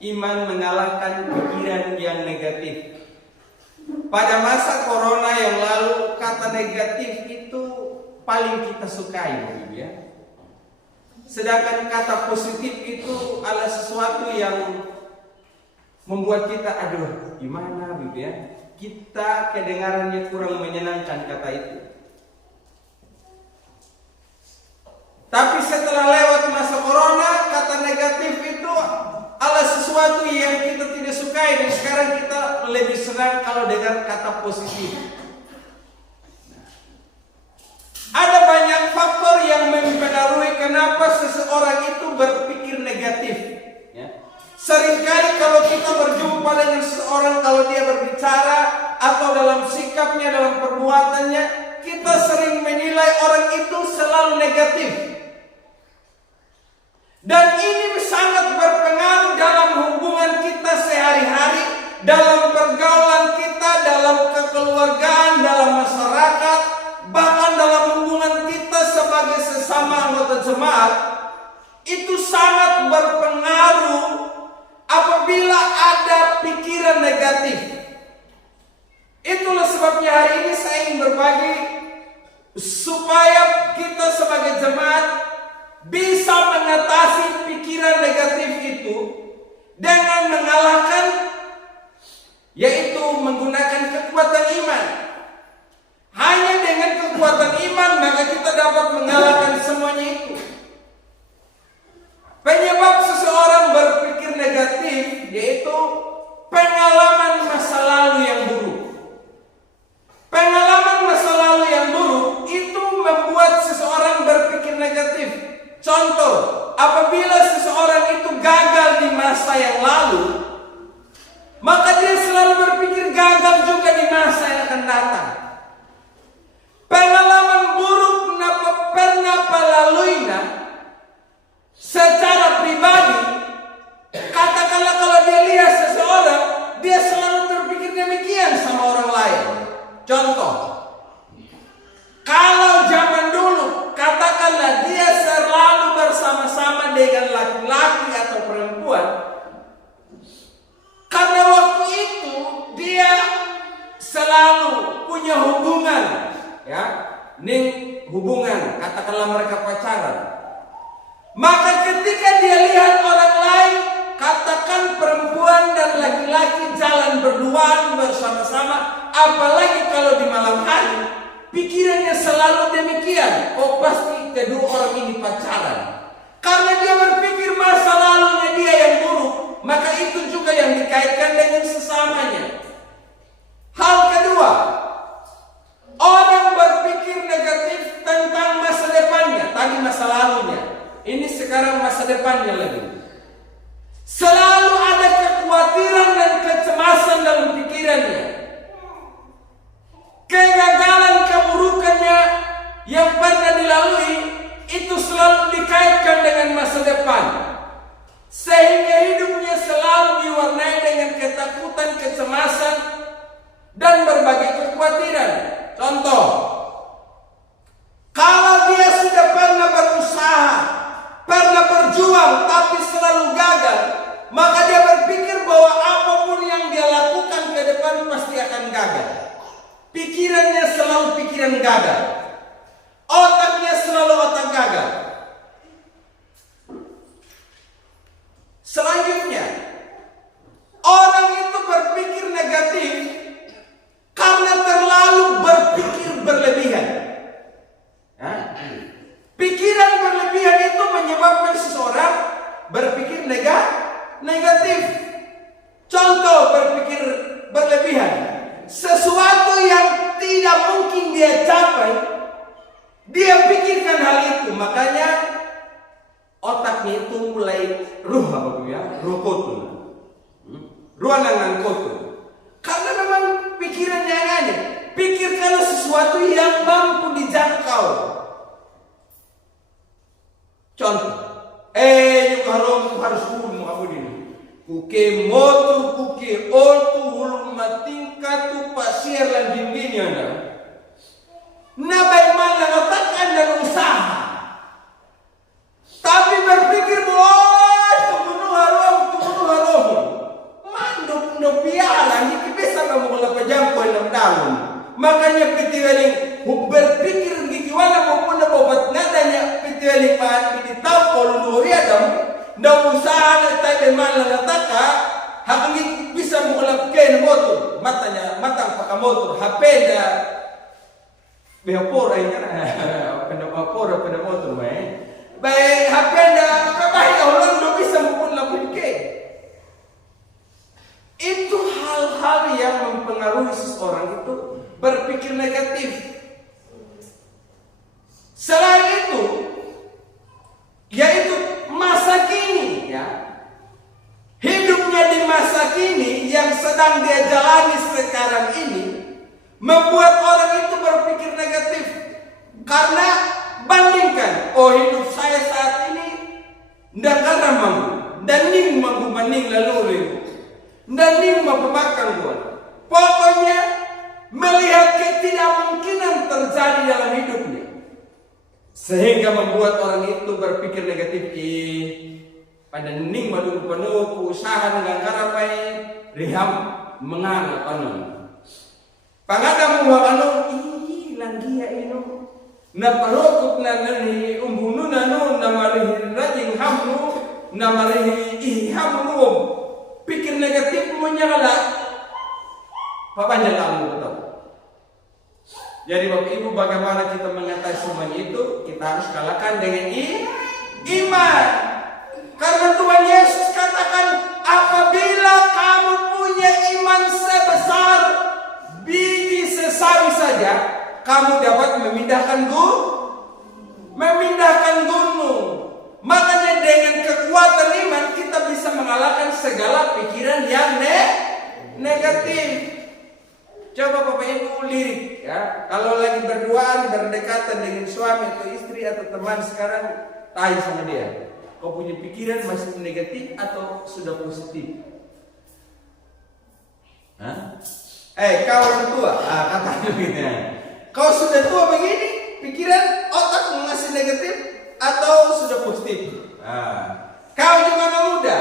Iman mengalahkan pikiran yang negatif. Pada masa corona yang lalu, kata negatif itu paling kita sukai, ya. Sedangkan kata positif itu adalah sesuatu yang membuat kita, aduh, gimana, ya. Kita kedengarannya kurang menyenangkan kata itu. Tapi setelah lewat masa corona, kata negatif itu adalah sesuatu yang kita tidak sukai, dan sekarang kita lebih senang kalau dengar kata positif. Ada banyak faktor yang mempengaruhi kenapa seseorang itu berpikir negatif. Seringkali kalau kita berjumpa dengan seseorang, kalau dia berbicara atau dalam sikapnya, dalam perbuatannya, kita sering menilai orang itu selalu negatif. Dan ini sangat berpengaruh dalam hubungan kita sehari-hari, dalam pergaulan kita, dalam kekeluargaan, dalam masyarakat, bahkan dalam hubungan kita sebagai sesama anggota jemaat. Itu sangat berpengaruh apabila ada pikiran negatif. Itulah sebabnya hari ini saya ingin berbagi supaya kita sebagai jemaat bisa mengatasi pikiran negatif itu dengan mengalahkan, yaitu menggunakan kekuatan iman. Hanya dengan kekuatan iman maka kita dapat mengalahkan semuanya itu. Penyebab seseorang berpikir negatif yaitu pengalaman masa lalu yang buruk. Pengalaman masa lalu yang buruk itu membuat seseorang berpikir negatif. Contoh, apabila seseorang itu gagal di masa yang lalu, maka dia selalu berpikir gagal juga di masa yang akan datang. Pengalaman buruk pernah palaluinya secara pribadi, katakanlah kalau dia lihat seseorang, dia selalu berpikir demikian sama orang lain. Contoh, kalau zaman dulu, katakanlah dia selalu bersama-sama dengan laki-laki atau perempuan, karena waktu itu dia selalu punya hubungan, ya, hubungan, katakanlah mereka pacaran. Maka ketika dia lihat orang lain, katakan perempuan dan laki-laki jalan berduaan bersama-sama, apalagi kalau di malam hari, pikirannya selalu demikian. Oh, pasti kedua orang ini pacaran. Karena dia berpikir masa lalunya dia yang buruk, maka itu juga yang dikaitkan dengan sesamanya. Hal kedua, orang berpikir negatif tentang masa depannya. Tadi masa lalunya, ini sekarang masa depannya lagi. Selalu ada kekhawatiran dan kecemasan dalam pikirannya. Kegagalan, keburukannya yang pernah dilalui itu selalu dikaitkan dengan masa depan, sehingga hidupnya selalu diwarnai dengan ketakutan, kecemasan, dan berbagai kekhawatiran. Contoh, kalau dia sudah pernah berusaha, pernah berjuang tapi selalu gagal, maka dia berpikir bahwa apapun yang dia lakukan ke depan pasti akan gagal. Pikirannya selalu pikiran gagal, otaknya selalu otak gagal. Selanjutnya, orang itu berpikir negatif karena terlalu berpikir berlebihan. Pikiran berlebihan itu menyebabkan seseorang berpikir negatif. Contoh berpikir berlebihan, sesuatu yang tidak mungkin dia capai, dia pikirkan hal itu. Makanya otaknya itu mulai ruhkotun, ruangan kotun. Karena memang pikirannya aneh. Pikirkan sesuatu yang mampu dijangkau. Contoh, harus hulu aku ini. Kuke motu, kuke otu, hulu matingka tu pasir lanjing gini anda. Nah bagaimana letakkan dan usaha. Tapi berpikir bahwa tunggu harum. nda usaha na tayo man lang nataka, hakang bisa mo kalap kayo na motor, matang pakamotor, hapenda, bihapor ay ka na, pinapapor, pinamotor mo Bay, hapenda, kabahay ka lang, no, bisa mo kung lapin kayo. Itu hal-hal yang mempengaruhi seseorang itu berpikir negatif. Selain itu, yaitu masa kini, ya, hidupnya di masa kini yang sedang dia jalani sekarang ini membuat orang itu berpikir negatif karena bandingkan, oh hidup saya saat ini ndak karena mampu, dan ning mampu maning lalu dan ning mampu makan gua. Pokoknya melihat ketidakmungkinan terjadi dalam hidupnya. Sehingga membuat orang itu berpikir negatif, pada ning madu penuh usaha dengan karapai riham menganggap anu. Pangada mo anu langgia ino. Na parokot na nani umbunu na no na marihin rajing hamnu na marihin hamnu. Pikir negatif mo nyala. Papanjang kamu betul. Jadi Bapak Ibu, bagaimana kita mengatasi semuanya itu? Kita harus kalahkan dengan iman. Karena Tuhan Yesus katakan, apabila kamu punya iman sebesar biji sesawi saja, kamu dapat memindahkan gunung. Makanya dengan kekuatan iman kita bisa mengalahkan segala pikiran yang negatif. Coba Bapak Ibu lirik, ya. Kalau lagi berduaan, berdekatan dengan suami atau istri atau teman sekarang, tanya sama dia. Kau punya pikiran masih negatif atau sudah positif? Hah? Kau orang tua, katanya begini. Kau sudah tua begini, pikiran otak masih negatif atau sudah positif? Kau juga muda,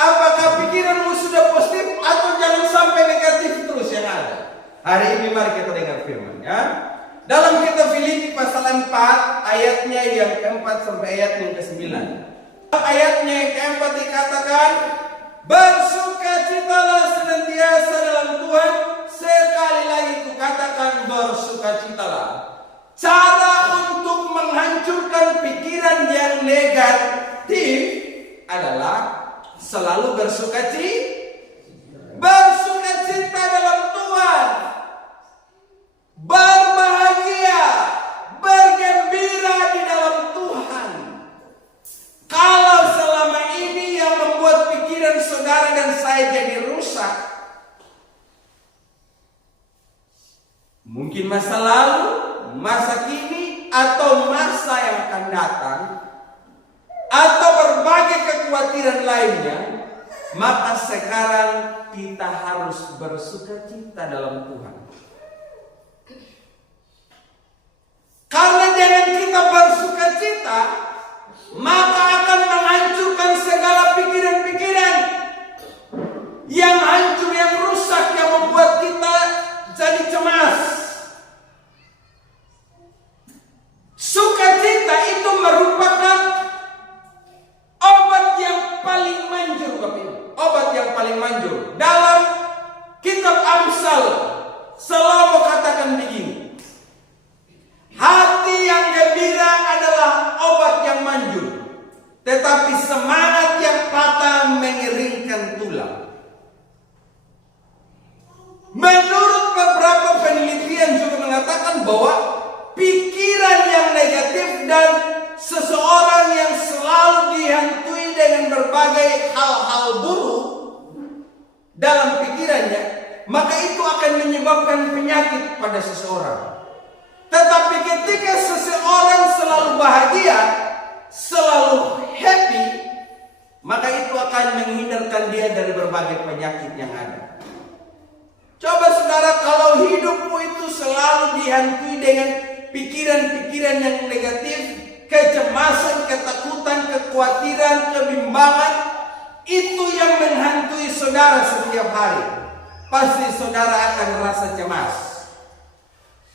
apakah pikiranmu sudah positif atau jangan sampai negatif terus yang ada? Hari ini mari kita dengar firman, ya. Dalam kitab Filipi pasal 4 ayatnya yang keempat sampai ayat yang ke-9. Ayatnya yang keempat dikatakan, bersukacitalah senantiasa dalam Tuhan. Sekali lagi kukatakan bersukacitalah. Cara untuk menghancurkan pikiran yang negatif adalah selalu bersukacita dalam Tuhan. Berbahagia, bergembira di dalam Tuhan. Kalau selama ini yang membuat pikiran saudara dan saya jadi rusak, mungkin masa lalu, masa kini, atau masa yang akan datang, atau berbagai kekhawatiran lainnya, maka sekarang kita harus bersukacita dalam Tuhan. Karena dengan kita bersukacita, maka akan menghancurkan segala pikiran-pikiran yang hancur, yang rusak, yang membuat kita jadi cemas. Sukacita itu merupakan obat yang paling manjur, Bapak Ibu. Obat yang paling manjur. Dalam kitab Amsal Salomo katakan begini, hati yang gembira adalah obat yang manjur, tetapi semangat yang patah mengeringkan tulang. Menurut beberapa penelitian juga mengatakan bahwa pikiran yang negatif dan seseorang yang selalu dihantui dengan berbagai hal-hal buruk dalam pikirannya, maka itu akan menyebabkan penyakit pada seseorang. Tetapi ketika seseorang selalu bahagia, selalu happy, maka itu akan menghindarkan dia dari berbagai penyakit yang ada. Coba saudara, kalau hidupmu itu selalu dihantui dengan pikiran-pikiran yang negatif, kecemasan, ketakutan, kekhawatiran, kebimbangan, itu yang menghantui saudara setiap hari, pasti saudara akan merasa cemas.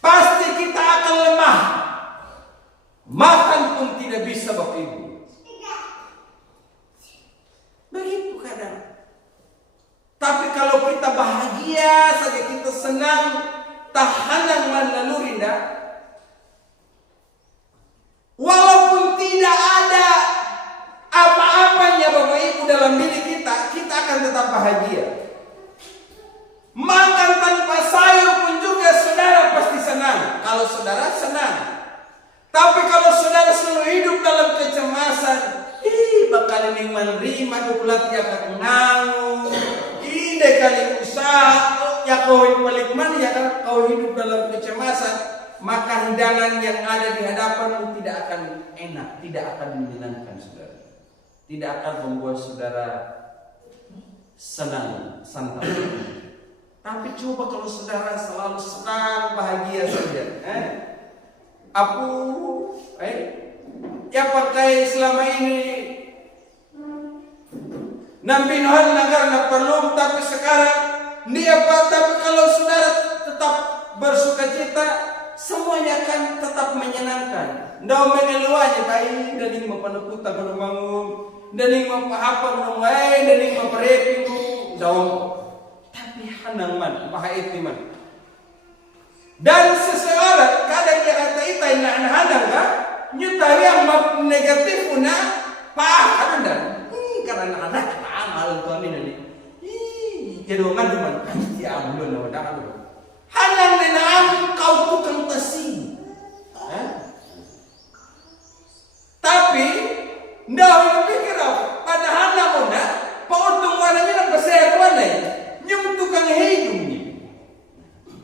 Pasti kita akan lemah. Makan pun tidak bisa, Bapak Ibu. tetap bahagia. Makan tanpa sayur pun juga saudara pasti senang. Kalau saudara senang. Tapi kalau saudara selalu hidup dalam kecemasan, bakal ini menerima dukulat ya kenangu, ide kali usaha, ya kau balik mana ya kan kau hidup dalam kecemasan, maka hidangan yang ada di hadapanmu tidak akan enak, tidak akan menyenangkan saudara, tidak akan membuat saudara senang, santai. Tapi coba kalau saudara selalu senang, bahagia saja, ya pakai selama ini nambinohan nagar na perlu, tapi sekarang dia apa? Tapi kalau saudara tetap bersukacita, semuanya akan tetap menyenangkan. Ndak mengeluarnya baik dari mapanukuta berbangun, dari mapahapa menunggai, dari maparepiku, jauh. Tapi hanang man, bahaya man. Dan seseorang kadang dia kata itai na hanang ka, nyutari yang negatif una, paham dan karena anak-anak amal tuan ini. Kedongan cuman ya belum ada apa. Hanang denam kau tukang tesi. Tapi ndak pikir pada hanang una, pautung warnanya nak bersih mana? Nyum tukang hidup ni.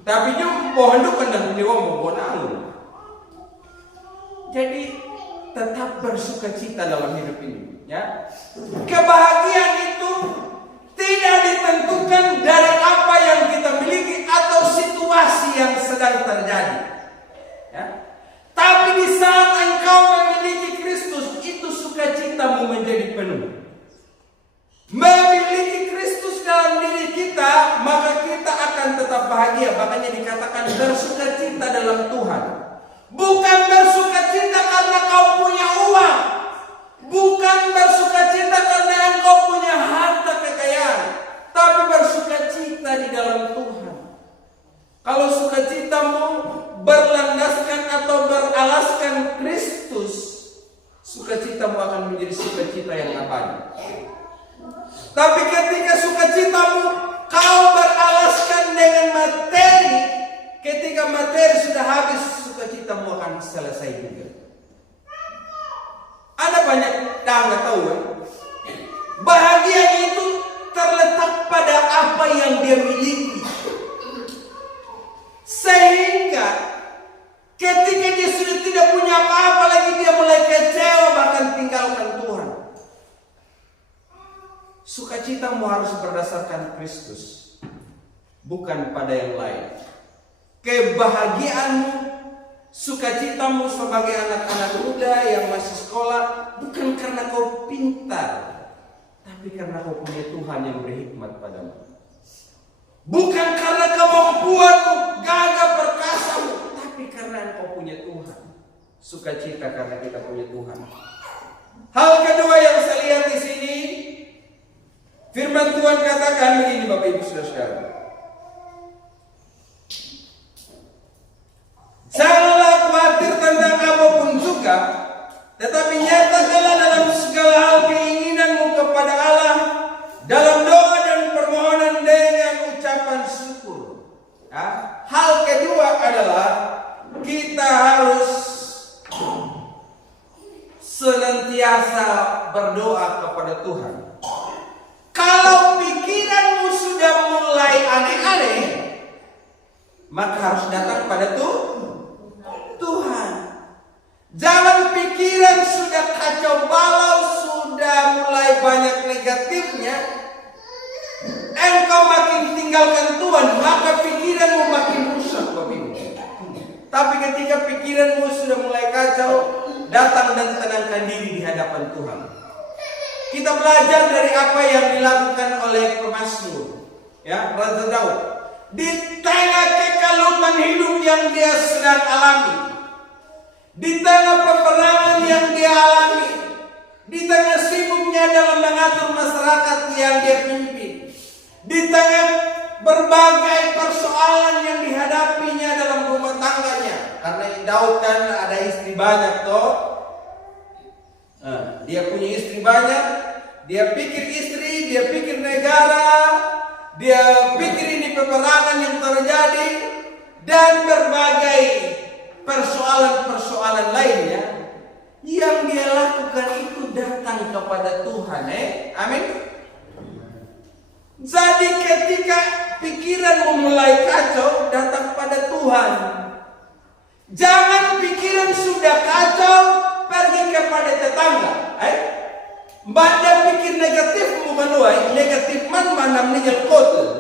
Tapi nyum pohon tu kan dia mau bonang. Jadi tetap bersukacita dalam hidup ini, ya. Kebahagiaan itu tidak ditentukan dari apa yang kita miliki atau situasi yang sedang terjadi, ya. Tapi di saat engkau memiliki Kristus, itu sukacitamu menjadi penuh. Memiliki Kristus dalam diri kita, maka kita akan tetap bahagia. Makanya dikatakan bersukacita dalam Tuhan. Bukan bersukacita karena kau punya uang, bukan bersukacita karena engkau punya harta kekayaan, tapi bersukacita di dalam Tuhan. Kalau sukacitamu berlandaskan atau beralaskan Kristus, sukacitamu akan menjadi sukacita yang abadi. Tapi ketika sukacitamu kau beralaskan dengan materi, ketika materi sudah habis, sukacitamu akan selesai juga. Ada banyak nggak tahu ya? Bahagia itu terletak pada apa yang dia miliki. Sehingga ketika dia sudah tidak punya apa-apa lagi, dia mulai kecewa bahkan tinggalkan Tuhan. Sukacitamu harus berdasarkan Kristus, bukan pada yang lain. Kebahagiaanmu, sukacitamu sebagai anak-anak muda yang masih sekolah, bukan karena kau pintar, tapi karena kau punya Tuhan yang berhikmat padamu. Bukan karena kemampuanmu, gagah perkasamu, tapi karena engkau punya Tuhan. Sukacita karena kita punya Tuhan. Hal kedua yang saya lihat di sini, firman Tuhan katakan begini, Bapak Ibu Saudara. Janganlah khawatir tentang apapun juga, tetapi nyatakanlah dalam segala hal keinginanmu kepada Allah dalam doa dan permohonan dengan ucapan syukur. Ya. Hal kedua adalah kita harus senantiasa berdoa kepada Tuhan. Kalau pikiranmu sudah mulai aneh-aneh, maka harus datang pada Tuhan. Jangan pikiran sudah kacau balau, sudah mulai banyak negatifnya, engkau makin tinggalkan Tuhan, maka pikiranmu makin rusak, Bapak Ibu. Tapi ketika pikiranmu sudah mulai kacau, datang dan tenangkan diri di hadapan Tuhan. Kita belajar dari apa yang dilakukan oleh pemazmur, ya, Raja Daud. Di tengah kekalutan hidup yang dia sedang alami, di tengah peperangan yang dia alami, di tengah sibuknya dalam mengatur masyarakat yang dia pimpin, di tengah berbagai persoalan yang dihadapinya dalam rumah tangganya. Karena Daud kan ada istri banyak toh. Dia punya istri banyak, dia pikir istri, dia pikir negara, dia pikir ini peperangan yang terjadi, dan berbagai persoalan-persoalan lainnya yang dia lakukan itu datang kepada Tuhan. Amin. Jadi ketika pikiran mulai kacau, datang pada Tuhan. Jangan pikiran sudah kacau, pergi kepada tetangga. Bada pikir negatif bukan negatif man mana menjadi kotor.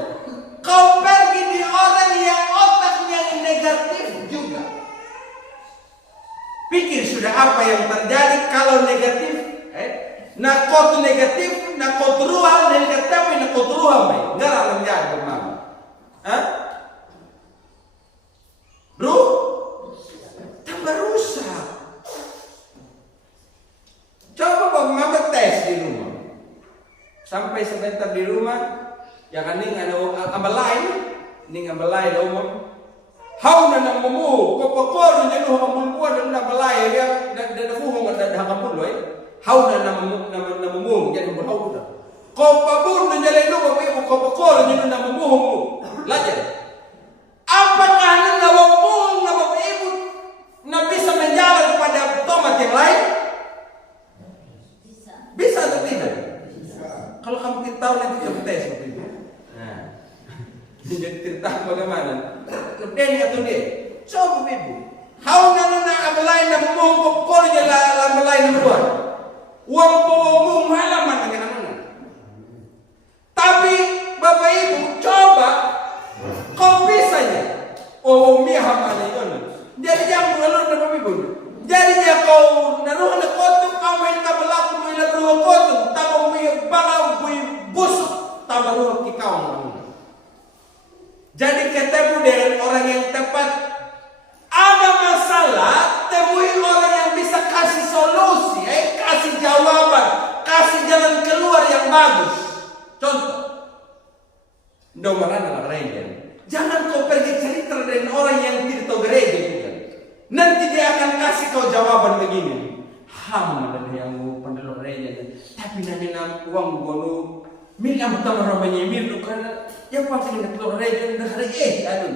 Kau pergi di orang yang otaknya negatif juga. Pikir sudah apa yang terjadi kalau negatif. Nak kotor negatif, nak kotor ruang negatif, nak kotor ruang. Enggak akan menjadi mama. Tambah rusak. Coba Bapak Mama tes di rumah. Sampai sebentar di rumah, ya kan ning ada ambil lain umum. Hau na nang mumu, kopokoro nya no hamul kuat dan balai ya dan fuhung dan hamul loy. Hau na mumu jadi hau dah. Kopabur na jale no Bapak Ibu kopokoro nya no mumu. Lajar. Apakah anda mumu na Bapak Ibu na bisa menjalan pada tomat yang lain? Bisa atau tidak? Bisa. Kalau kamu tidak tahu nanti kamu tes waktu itu. Nah, jadi cerita bagaimana? Kedeni atau dia? Coba ibu. Hau nana abelai na mumum kol jala abelai na luar. Uang pomum halaman dengan mana? Tapi Bapak Ibu coba kau bisanya. Oh miham ana itu. Jadi jangan ngalur na Bapak Ibu. Jadi dia kau naruh na kotu kau main tabelaku main naruh kotu tamu main balau main busuk tabaruh kikau. Jadi ketemu dengan orang yang tepat. Ada masalah, temui orang yang bisa kasih solusi, kasih jawaban, kasih jalan keluar yang bagus. Contoh, nomornya gereja. Jangan kau pergi cerita dengan orang yang tidak tahu gereja juga. Nanti dia akan kasih kau jawaban begini. Ham ada yang mau penduduk gereja, tapi nanya uang gonu. Milam utama ramanya milu karena yang paling keluar gereja negara aduh.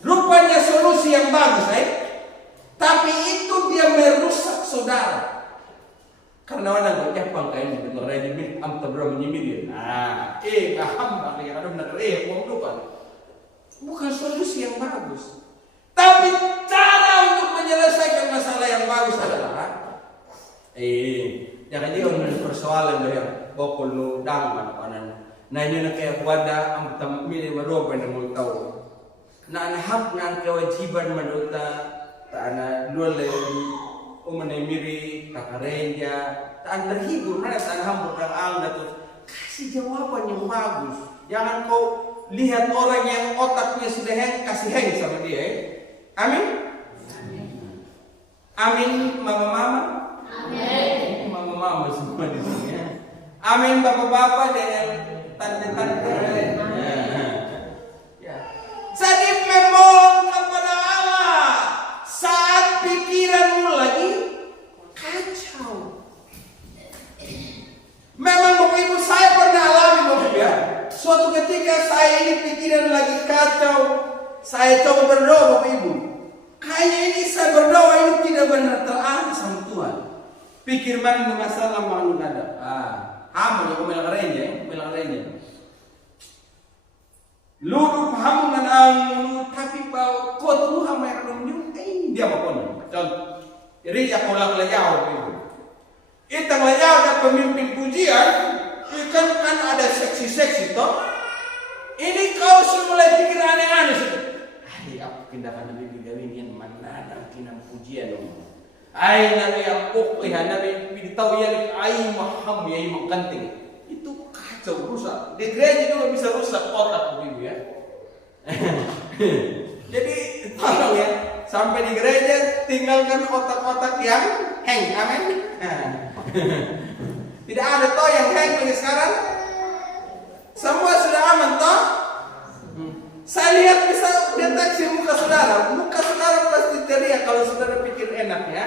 Rupanya solusi yang bagus, tapi itu dia merusak saudara. Karena orang yang pakai ini keluar gereja milu am tabram nyimir. Aham pakai ada negara uang lupa. Bukan solusi yang bagus. Tapi cara untuk menyelesaikan masalah yang bagus adalah jangan dia persoalan yang bokol no dang mana. Nah ini nak kayak wadah am tam milih waroba na mo tahu. Na anahap na kewajiban manuta taana lole umane miri takarenja taan terhibur mana taan hambur kang ang dato kasih jawaban yang bagus. Jangan kau lihat orang yang otaknya sudah kasih hang sama dia. Amin. Amin mama-mama. Amin. Mama-mama semua di sini ya. Amin bapak-bapak dan tante-tante. Ya. Jadi memohon kepada Allah saat pikiranmu lagi kacau. Memang Bapak Ibu saya pernah alami Bapak Ibu ya. Suatu ketika saya ini pikiran lagi kacau, saya coba berdoa Bapak Ibu. Kayaknya ini saya berdoa ini tidak benar terarah sama Tuhan. Pikir mana masalah mau ada. Amo yang bilang renya. Lu paham dengan tapi bahwa kau tuh hama yang belum dia apa pun. Contoh, iri ya kolak lejau itu. Itang lejau ada pemimpin pujian, ikan kan ada seksi toh. Ini kau mulai pikir aneh-aneh sih. Aku tindakan nabi gawin yang mana nanti pujian dong. Ay nabi ang nabi tahu ya ay maham ya makanting itu kacau rusak di gereja juga bisa rusak otak Ibu ya. Jadi tolong ya sampai di gereja tinggalkan otak-otak yang hang. Amin. Tidak ada toh yang hang lagi sekarang, semua sudah aman toh. Saya lihat bisa deteksi muka saudara pasti teriak kalau saudara pikir enak ya.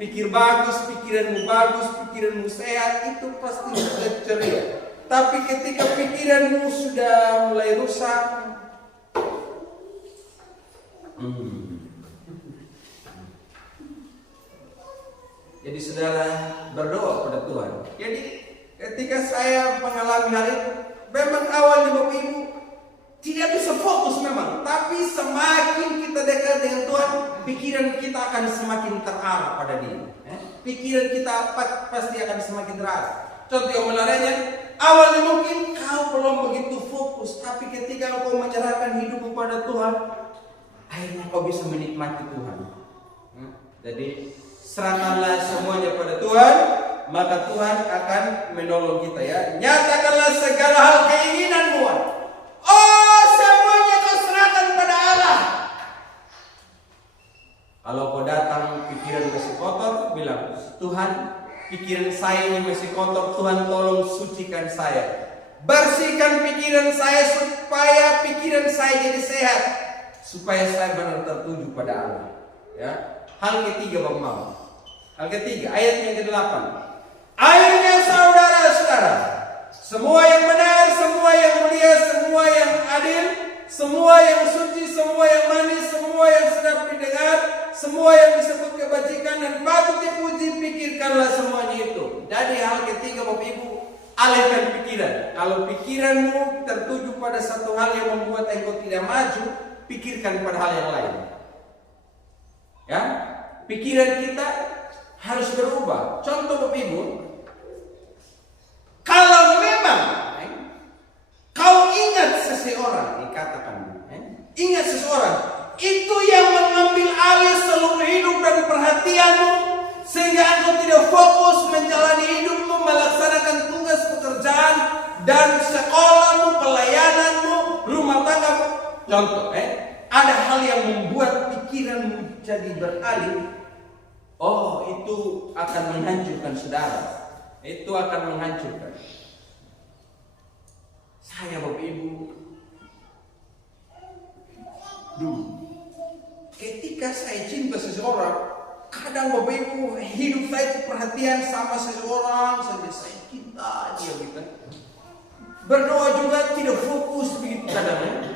Pikir bagus, pikiranmu sehat, itu pasti sudah ceria. Tapi ketika pikiranmu sudah mulai rusak, jadi saudara berdoa pada Tuhan. Jadi ketika saya mengalami hal itu, memang awalnya Bapak Ibu tidak bisa fokus memang, tapi semakin kita dekat dengan Tuhan, pikiran kita akan semakin terarah pada Dia. Pikiran kita pasti akan semakin terarah. Contoh yang melarangnya, awalnya mungkin kau belum begitu fokus, tapi ketika kau menyerahkan hidupmu pada Tuhan, akhirnya kau bisa menikmati Tuhan. Jadi serahkanlah semuanya pada Tuhan, maka Tuhan akan menolong kita ya. Nyatakanlah segala hal keinginanmu. Oh, semuanya kau serahkan pada Allah. Kalau kau datang pikiran masih kotor, bilang, Tuhan, pikiran saya ini masih kotor, Tuhan tolong sucikan saya. Bersihkan pikiran saya supaya pikiran saya jadi sehat, supaya saya benar tertuju pada Allah. Ya. Hal ketiga Bapak Mama. Hal ketiga, ayat yang ke-8. Akhirnya saudara-saudara, semua yang benar, semua yang mulia, semua yang adil, semua yang suci, semua yang manis, semua yang sedap didengar, semua yang disebut kebajikan dan patut dipuji, pikirkanlah semuanya itu. Jadi hal ketiga Bapak Ibu, alihkan pikiran. Kalau pikiranmu tertuju pada satu hal yang membuat engkau tidak maju, pikirkan pada hal yang lain. Ya, pikiran kita harus berubah. Contoh Bapak Ibu, kalau memang kau ingat seseorang, dikatakan, ingat seseorang, itu yang mengambil alih seluruh hidup dan perhatianmu, sehingga engkau tidak fokus menjalani hidupmu, melaksanakan tugas pekerjaan dan sekolahmu, pelayananmu, rumah tanggamu. Contoh, ada hal yang membuat pikiranmu jadi beralih. Oh, itu akan menghancurkan saudara. Itu akan menghancurkan. Saya Bapak Ibu, dulu ketika saya cinta seseorang, kadang Bapak Ibu hidup saya itu perhatian sama seseorang saja, saya cinta dia gitu. Berdoa juga tidak fokus begitu kadang.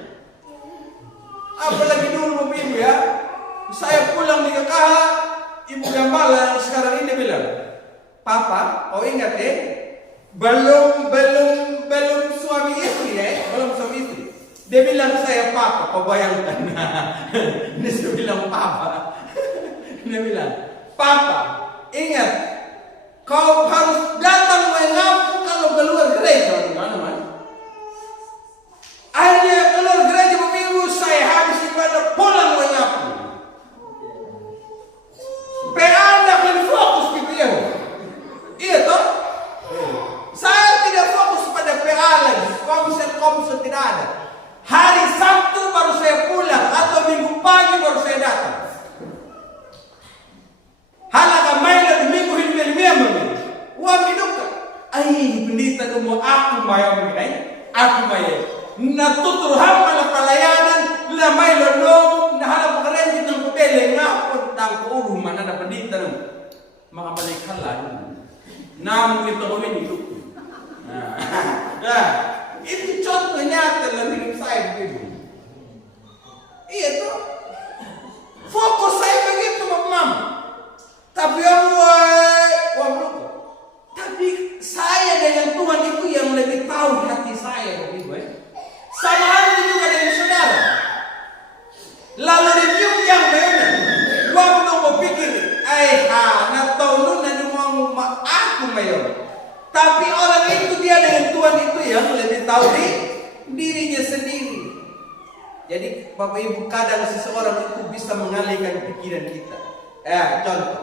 Apalagi dulu Bapak Ibu ya, saya pulang di KKH, Ibu Gembala yang sekarang ini bilang, Papa, kau ingat belum suami istri belum suami istri. Dia bilang saya Papa, kau bayangkan. Dia bilang Papa. Dia bilang, Papa, ingat, kau harus datang mengaku kalau keluar gereja. Gimana mas? Akhirnya keluar gereja Bapak Ibu, saya habis ibadah pulang mengaku. Supaya Anda akan fokus gitu ya. Iya toh? Saya tidak fokus pada PA lagi. Komsel tidak ada. Hari Sabtu baru saya pulang, atau Minggu pagi baru saya datang. Halaga maila di minggu hidup memang. Wah minuka. Ay, pendeta kamu aku mayam ini. Aku mayam. Natutur hamala pelayanan, la maila nom, na hala pekerjaan ng pabele ngapon tang urum mana na pendeta nung. Maka balik halan. Namun kita kawin itu. Nah, itu contoh nyata dalam hidup saya begitu. Iya tuh. Fokus saya begitu Mama. Tapi tapi saya dengan Tuhan itu yang lebih tahu hati saya begitu. Sama halnya juga dengan saudara. Lalu review yang benar. Waktu mau pikir, natau lu nanti mau aku mayor. Tapi orang itu dia dengan Tuhan itu yang lebih tahu dirinya sendiri. Jadi Bapak Ibu, kadang seseorang itu bisa mengalihkan pikiran kita. Contoh,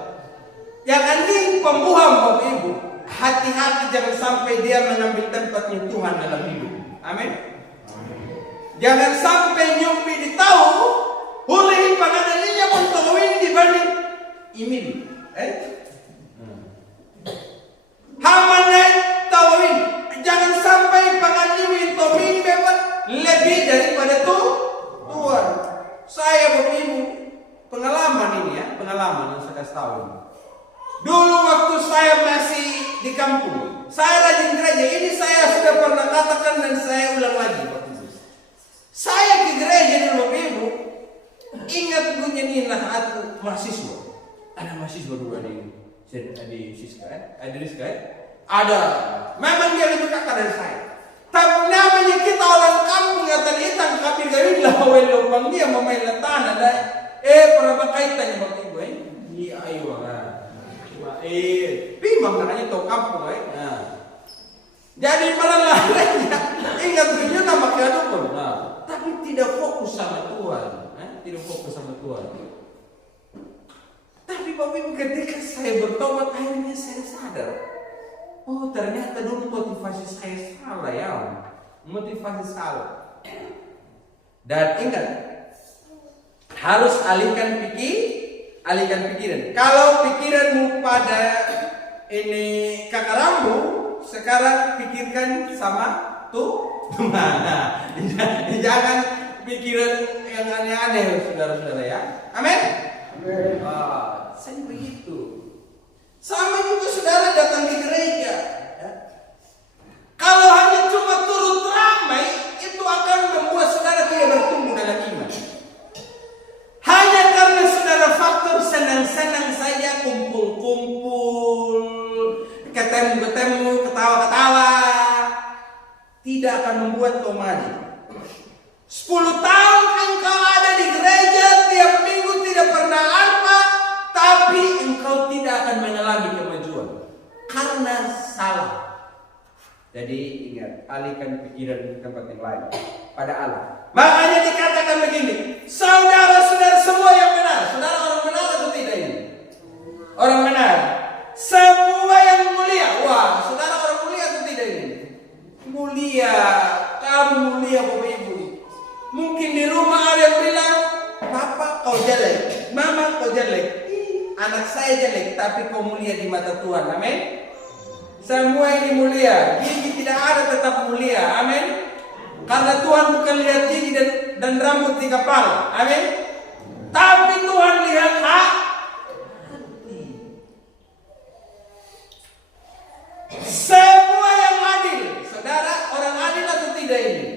yang ini pembuang Bapak Ibu, hati-hati jangan sampai dia mengambil tempatnya Tuhan dalam hidup. Amin. Jangan sampai nyumpi ditahu, boleh panganannya pun kawin dibanding imin. Hamanai tawin, jangan sampai panganimin tomin bebas lebih daripada Tuhan. Saya Bapak Ibu, pengalaman ini ya, pengalaman yang saya kasih tahu. mahasiswa. Ada mahasiswa dua di Siska, ada Rizka, ada. Memang dia lebih kakak dari saya. Tapi namanya kita orang kampung ngatan itang kami gawin lah lubang dia memain tanah dah. Pernah berkaitan dengan ibu Iya ayo pimam namanya tau kampung Jadi malah lainnya ingat dunia nama keadaan. Tapi tidak fokus sama Tuhan, tidak fokus sama Tuhan. Tapi Bapak Ibu ketika saya bertobat akhirnya saya sadar. Oh ternyata dulu motivasi saya salah ya. Motivasi salah. Dan ingat, harus alihkan pikiran. Kalau pikiranmu pada ini kakak rambu, sekarang pikirkan sama Tuhan. Jangan pikiran yang aneh-aneh saudara-saudara ya. Amin. Saya begitu. Sama juga saudara datang di gereja. Kalau hanya cuma turut ramai, itu akan membuat saudara tidak bertumbuh dalam iman. Hanya karena saudara faktor senang-senang saja, kumpul-kumpul, ketemu-ketemu, ketawa-ketawa, tidak akan membuat kau maju. 10 tahun engkau ada di gereja, tiap minggu tidak pernah apa, tapi engkau tidak akan mengalami kemajuan karena salah. Jadi ingat, alihkan pikiran ke tempat yang lain pada Allah. Makanya dikatakan begini, saudara-saudara semua yang benar. Saudara orang benar atau tidak ini? Orang benar. Semua yang mulia. Wah, saudara orang mulia atau tidak ini? Mulia. Kamu mulia Bapak Ibu. Mungkin di rumah ada yang bilang, Papa kau jelek, Mama kau jelek, anak saya jelek, tapi kau mulia di mata Tuhan. Amin. Semua ini mulia. Gigi tidak ada tetap mulia. Amin. Karena Tuhan bukan lihat gigi dan rambut di kepala. Amin. Tapi Tuhan lihat hati. Semua yang adil. Saudara, orang adil atau tidak ini?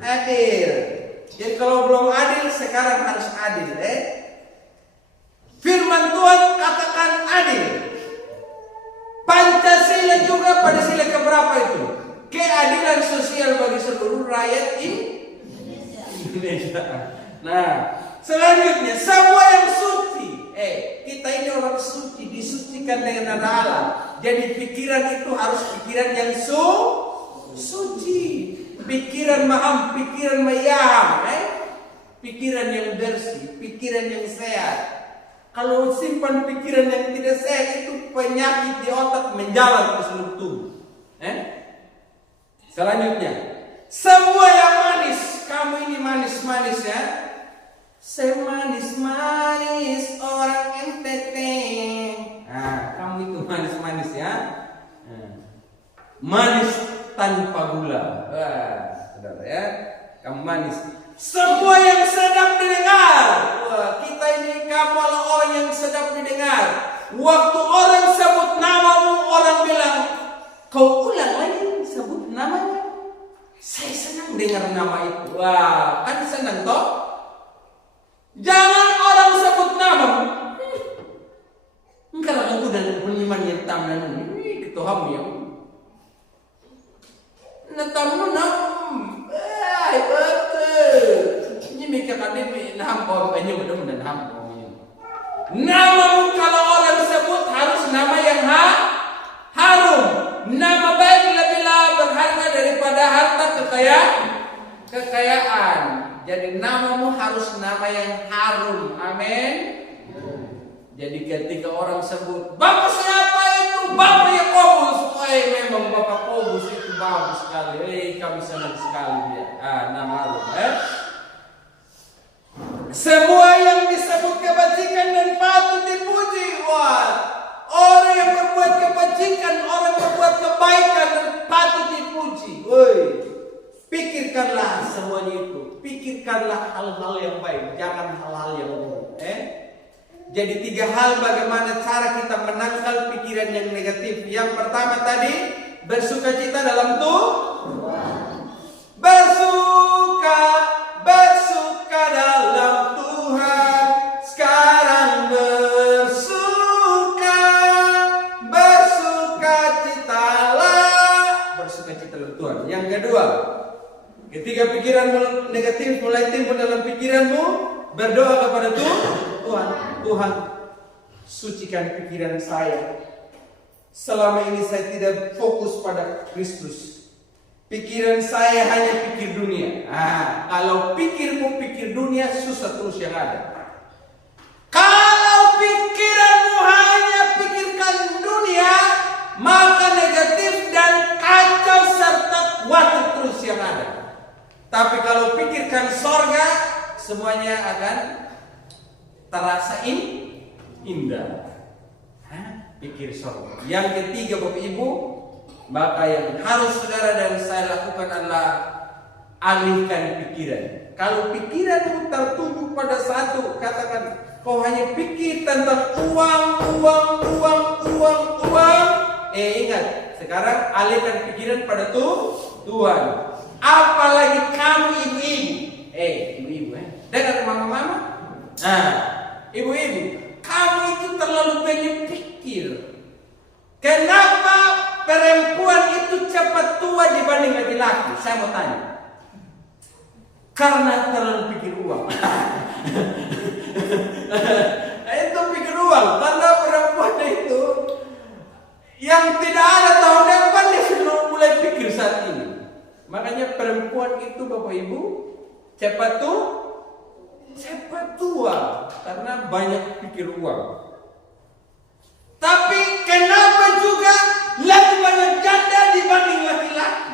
Adil. Jadi kalau belum adil, sekarang harus adil. Firman Tuhan katakan adil. Pancasila juga pada sila keberapa itu? Keadilan sosial bagi seluruh rakyat Indonesia. Nah, selanjutnya semua yang suci. Kita ini orang suci, disucikan dengan darah Allah. Jadi pikiran itu harus pikiran yang suci. Pikiran maham, pikiran mayam, pikiran yang bersih, pikiran yang sehat. Kalau simpan pikiran yang tidak sehat, itu penyakit di otak menjalar ke seluruh tubuh. Selanjutnya, semua yang manis, kamu ini manis-manis ya. Saya manis-manis orang NTT. Kamu itu manis-manis ya. Manis tanpa gula. Saudara ya, kamu manis. Semua yang sedap didengar. Kita ini kamu adalah orang yang sedap didengar. Waktu orang sebut namamu, orang bilang, kau ulang lagi sebut namanya. Saya senang dengar nama itu. Kan senang toh? Jangan orang sebut namamu. Enggak aku dan peniman yang taman ini ketuhamu ya. Natamu betul. Ini mereka kadang nampak banyak mudah-mudahan nampak. Namamu kalau orang sebut harus nama yang harum. Nama baik lebihlah berharga daripada harta kekayaan. Jadi namamu harus nama yang harum. Amin. Jadi ketika orang sebut, Bapak siapa itu? Bapak Yakobus. Memang Bapak Yakobus itu bagus sekali. Kami senang sekali dia. Nama harum. Semua yang disebut kebajikan dan patut dipuji. Orang yang berbuat kebajikan, orang yang berbuat kebaikan dan patut dipuji. Pikirkanlah semuanya itu. Pikirkanlah hal-hal yang baik, jangan hal-hal yang buruk. Jadi 3 hal bagaimana cara kita menangkal pikiran yang negatif. Yang pertama tadi, bersukacita dalam Tuhan. Bersuka dalam Tuhan. Sekarang kedua, ketika pikiran negatif mulai timbul dalam pikiranmu, berdoa kepada Tuhan. Tuhan, sucikan pikiran saya. Selama ini saya tidak fokus pada Kristus. Pikiran saya hanya pikir dunia. Kalau pikirmu pikir dunia, susah terus yang ada. Kalau pikiranmu hanya pikirkan dunia, maka negatif dan kacau serta khawatir terus yang ada. Tapi kalau pikirkan sorga, semuanya akan terasa indah. Pikir sorga. Yang ketiga, Bapak Ibu, maka yang harus saudara dan saya lakukan adalah alihkan pikiran. Kalau pikiranmu tertuju pada satu, katakan kau hanya pikir tentang uang. Ingat, sekarang alihkan pikiran pada Tuhan. Apalagi kamu ibu-ibu, dengar mama-mama. Ibu-ibu, kamu itu terlalu banyak pikir. Kenapa perempuan itu cepat tua dibanding laki-laki? Saya mau tanya. Karena terlalu pikir uang. Itu pikir uang. Karena perempuan itu yang tidak ada tahun depan dia sudah mulai pikir saat ini. Makanya perempuan itu Bapak Ibu cepat tua karena banyak pikir uang. Tapi kenapa juga lebih banyak janda dibanding laki-laki?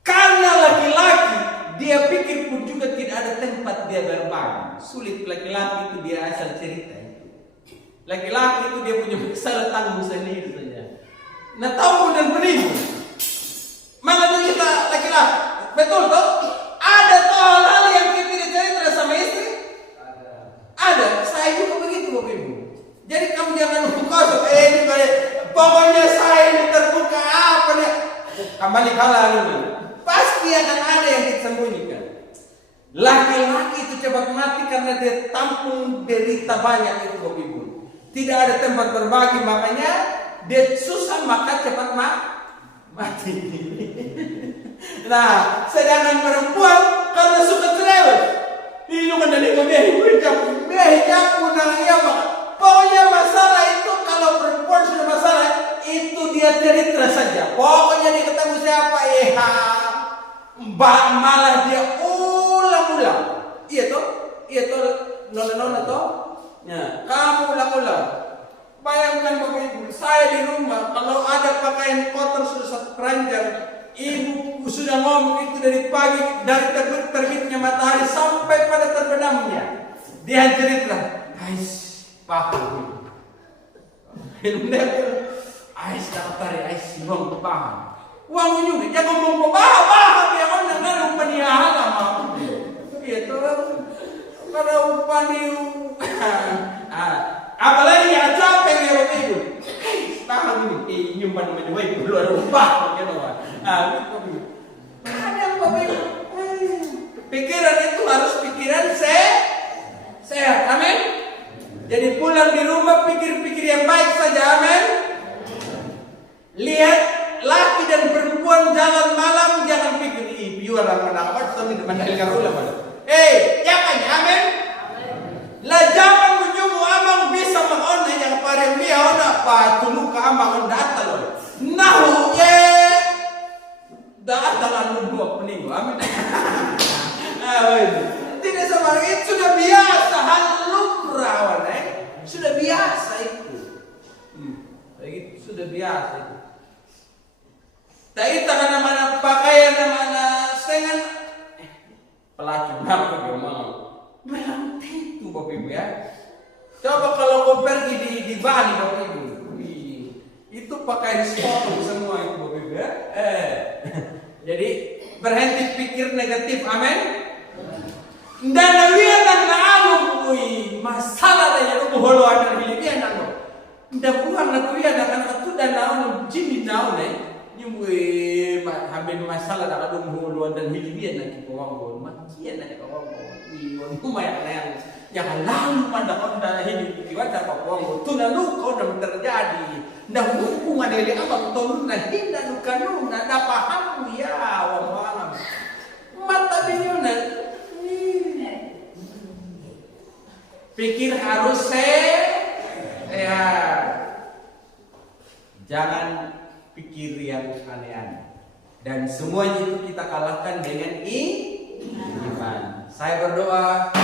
Karena laki-laki dia pikir pun juga tidak ada tempat dia berbagi. Sulit laki-laki itu dia asal cerita itu. Laki-laki itu dia punya masalah tanggung sendiri saja. Nah tahu dan menipu. Mana kita laki-laki? Betul toh? Ada toh hal-hal yang kita tidak cerita sama istri? Ada. Saya juga begitu Bapak Ibu. Jadi kamu jangan kosong. Ini pokoknya saya ini terbuka apa nih? Kembali kalah ini. Pasti akan ada yang kita sembunyikan. Laki-laki itu cepat mati karena dia tampung derita banyak itu Bapak Ibu. Tidak ada tempat berbagi, makanya dia susah maka cepat mati. Nah, sedangkan perempuan karena suka cerewet. Ini kan dari meja punang ya maka. Pokoknya masalah itu kalau perempuan sudah masalah itu dia cerita saja. Pokoknya dia ketemu siapa malah dia ulang-ulang. Iya toh, nona toh. Ya, kamu ulang-ulang. Bayangkan Bapak Ibu, saya di rumah kalau ada pakaian kotor sudah satu keranjang, ibu sudah ngomong itu dari pagi, dari terbitnya matahari sampai pada terbenamnya. Dia cerita, ais paham. Ais tak tarik, ais bang paham. Uang juga, jangan ngomong paham yang mana nggak upaniahan sama. Itu karena upani. Apalagi yang capek ya Bapak Ibu. Paham ini, nyumpan menjual dulu ada upah, gitu kan? Kadang Bapak Ibu, pikiran itu harus pikiran sehat, amin. Jadi pulang di rumah pikir-pikir yang baik saja, amin. Lihat laki dan perempuan jalan malam jangan pikir piuran apa tapi mandalkan ulama. Jangan, amin. Lah jangan menyumu amang bisa mengona yang parem dia ona pa tulu ka amang data loh. Nahu data lalu dua peninggu, amin. Tidak sama itu sudah biasa hal lumrah sudah biasa itu. Begitu sudah biasa itu. Tak mana pakaian mana sengan pelacur apa memang itu Bapak Ibu ya. Coba kalau kau pergi di Bali Bapak Ibu, itu pakai sport semua itu Bapak Ibu ya. Jadi berhenti pikir negatif, amin. Dan lihat dan lalu, masalah dari holo ada di dia nang. Ndak bukan nak lihat dan itu dan lalu jini daun hamil masalah nak ada holo dan hilbian nak kau makian nak kau rumah yang lalu pada kau dah hidup di wajah kau tu lalu kau dah terjadi dah hukum madele abang tolong na hinda nu kanuna da paham ya wallahu mata binyuna pikir harus ya. Jangan pikir yang aneh-aneh. Dan semuanya itu kita kalahkan dengan iman. Saya berdoa